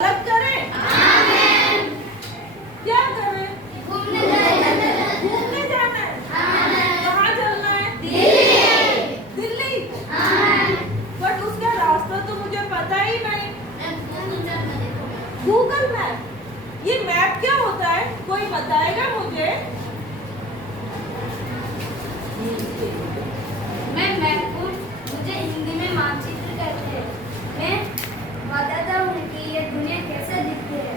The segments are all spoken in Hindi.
अलग करें? आमेन। क्या करें? घूमने जाना है। कहाँ चलना है? दिल्ली। बट उसका रास्ता तो मुझे पता ही नहीं। Google map. ये मैप क्या होता है? कोई बताएगा मुझे? मैं मैप को मुझे हिंदी में मानचित्र कहते हैं। मैं बताता हूँ कि ये दुनिया कैसे दिखती है।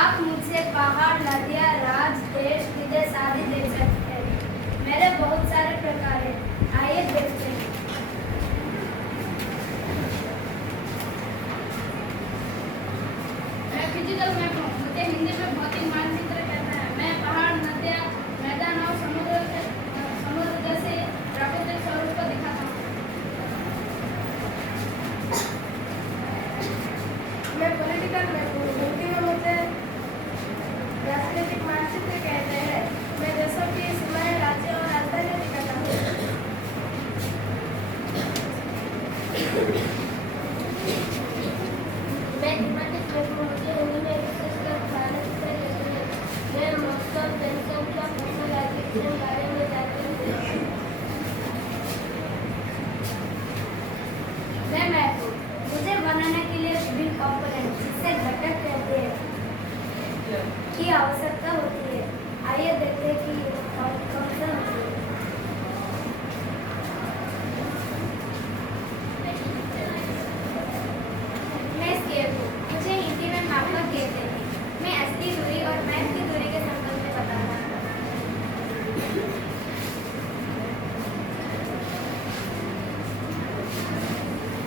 आप मुझसे पहाड़, नदियाँ, राज्य, देश, विदेश आदि देख सकते हैं। मेरे बहुत सारे प्रकार हैं। आइए देखते हैं। मैं फिजिकल मैप हूँ। मुझे हिंदी में भौतिक मानचित्र कहते हैं। मैं पहाड़, नदियाँ, मैदान और समुद्र जैसे प्राकृतिक स्वरूप को दिखाता हूँ। मैं पॉलिटिकल मैप हूँ। हिंदी में मुझे राजनीतिक मानचित्र कहते हैं। मैं देशों की सीमाएं, राज्य और राजधानी दिखाता हूँ। मैं थीमेटिक मैप हूँ। मुझे हिंदी में विशेषकर मानचित्र कहते हैं। मैं मौसम, जनसंख्या, फसल आदि के बारे में जानकारी देता हूँ। मैं मैप हूँ। मुझे बनाने के लिए विभिन्न कंपोनेंट जिसे घटक कहते हैं की आवश्यकता होती है। आइए देखते हैं कि ये कौन से होते हैं। मैं स्केल हूँ। मुझे हिंदी में मापक कहते हैं। मैं असली दूरी और मैप की दूरी के संबंध में बताता हूँ।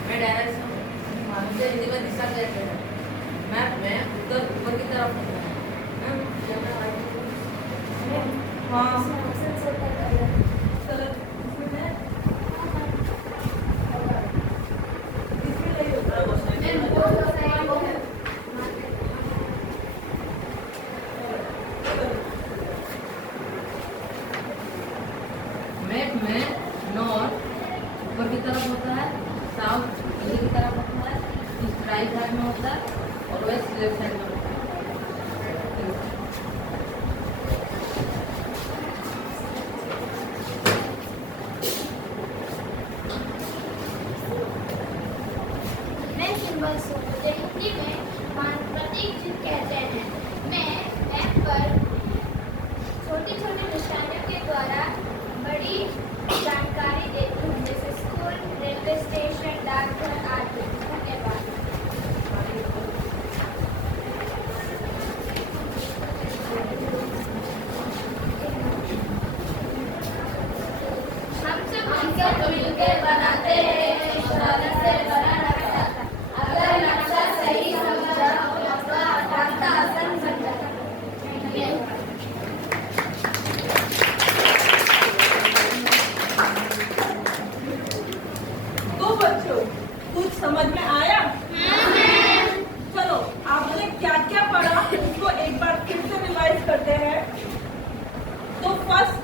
मैं डायरेक्शन मुझे हिंदी में दिशा कहते हैं। मैप में उत्तर ऊपर की तरफ होता है। हाँ। ऑप्शन से उत्तर कर लो। मैप में नॉर्थ ऊपर की तरफ होता है, साउथ नीचे की तरफ होता है, ईस्ट राइट साइड में होता है और वेस्ट लेफ्ट साइड में होता है। मैं सिंबल्स हूँ। मुझे हिंदी में प्रतीक चिन्ह कहते हैं। मैं मैप पर छोटी छोटी निशानियों के द्वारा बड़ी जानकारी देती हूँ, जैसे स्कूल, रेलवे स्टेशन, डाकघर आदि। धन्यवाद। हम सब मिलकर बनाते हैं, इशारे से बना नक्शा। अगर नक्शा सही समझा हो तो रास्ता आसान बन जाता है। तो बच्चों, कुछ समझ में आया? चलो, आपने क्या क्या पढ़ा उसको एक बार फिर से रिवाइज करते हैं। तो फर्स्ट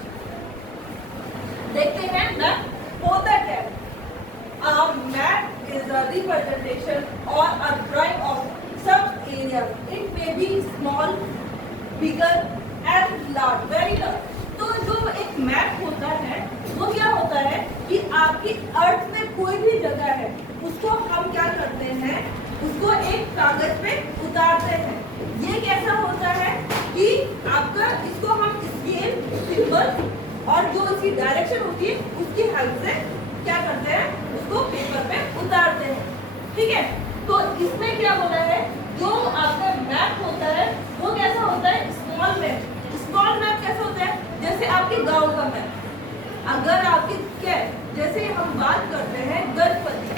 देखते हैं ना, होता क्या है? A map is a representation or a drawing of some area. It may be small, bigger and large, very large. तो जो एक मैप होता है वो क्या होता है कि आपकी अर्थ में कोई भी जगह है उसको हम क्या करते हैं, उसको एक कागज पे उतारते हैं। ये कैसा होता है कि आपका इसको हम स्केल, सिंबल और जो उसकी डायरेक्शन होती है उसकी हेल्प से क्या करते हैं, उसको पेपर पे उतारते हैं। ठीक है, तो इसमें क्या बोला है, जो आपका मैप होता है वो कैसा होता है, स्मॉल मैप। स्मॉल मैप कैसा होता है, जैसे आपके गांव का मैप। अगर आपके क्या, जैसे हम बात करते हैं गणपति,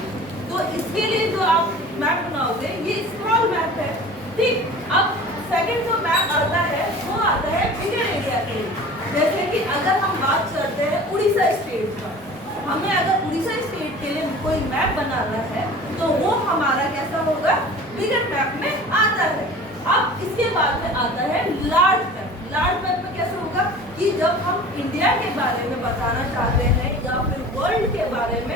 तो इसके लिए जो आप मैप बनाओगे ये स्मॉल मैप है। ठीक, अब सेकंड जो मैप आता है वो आता है बिगर एरिया के लिए। जैसे कि अगर हम बात करते हैं उड़ीसा स्टेट का, हमें अगर उड़ीसा स्टेट के लिए कोई मैप बनाना है तो वो हमारा कैसा होगा, बिगर मैप में आता है। अब इसके बाद में आता है लार्ज मैप। लार्ज मैप में कैसा होगा कि जब हम इंडिया के बारे में बताना चाहते हैं या फिर वर्ल्ड के बारे में